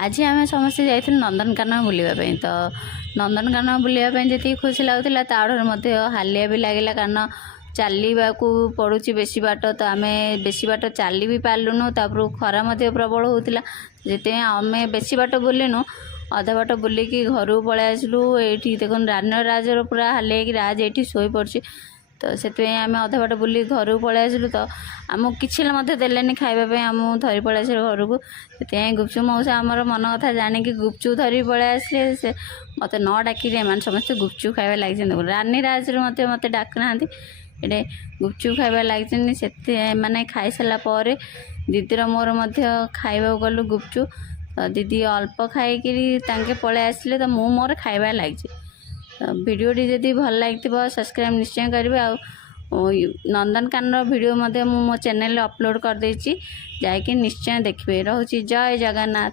आज आम समस्ते जाइए नंदनकानन बुलावाई तो नंदनकानन बुलावाई जी खुशी लगुला ताड़ हालिया भी लगे कारण चलने को पड़ुची बेसी बाट तो आम बेसी बाट चली भी पार्लुनु तापर खरा प्रबल होता जिते आम बेसी बाट बुलिनु अधा बाट बुलिकी घर पलि आसलु ये देख रान राजर पूरा हालिया कि राज ये शोई पड़ी तो से आम अधा बाट बुल घर पलि आसलु तो आमको किसी देलेनि खावाई आम धरी पलि आस घर को से गुपचुप मौसा आमर मन कथा जाणिकी गुपचुप धरी पलि आसले से मत न डाक समस्त गुपचुप खावा लगे रानी राज मत मत डाकुना ये गुपचुप खावा लगे से मैंने खाई सारापर दीदीर मोर खाइबा गलु गुपचुप तो दीदी अल्प खाई पलि आसले तो मु मोर खाइबा लगे तो वीडियोटी जदि भल लगी सब्सक्राइब निश्चय करेंगे आ नंदनकानन वीडियो मो चैनल अपलोड कर देछि जाकि निश्चय देखिए। रोची जय जगन्नाथ।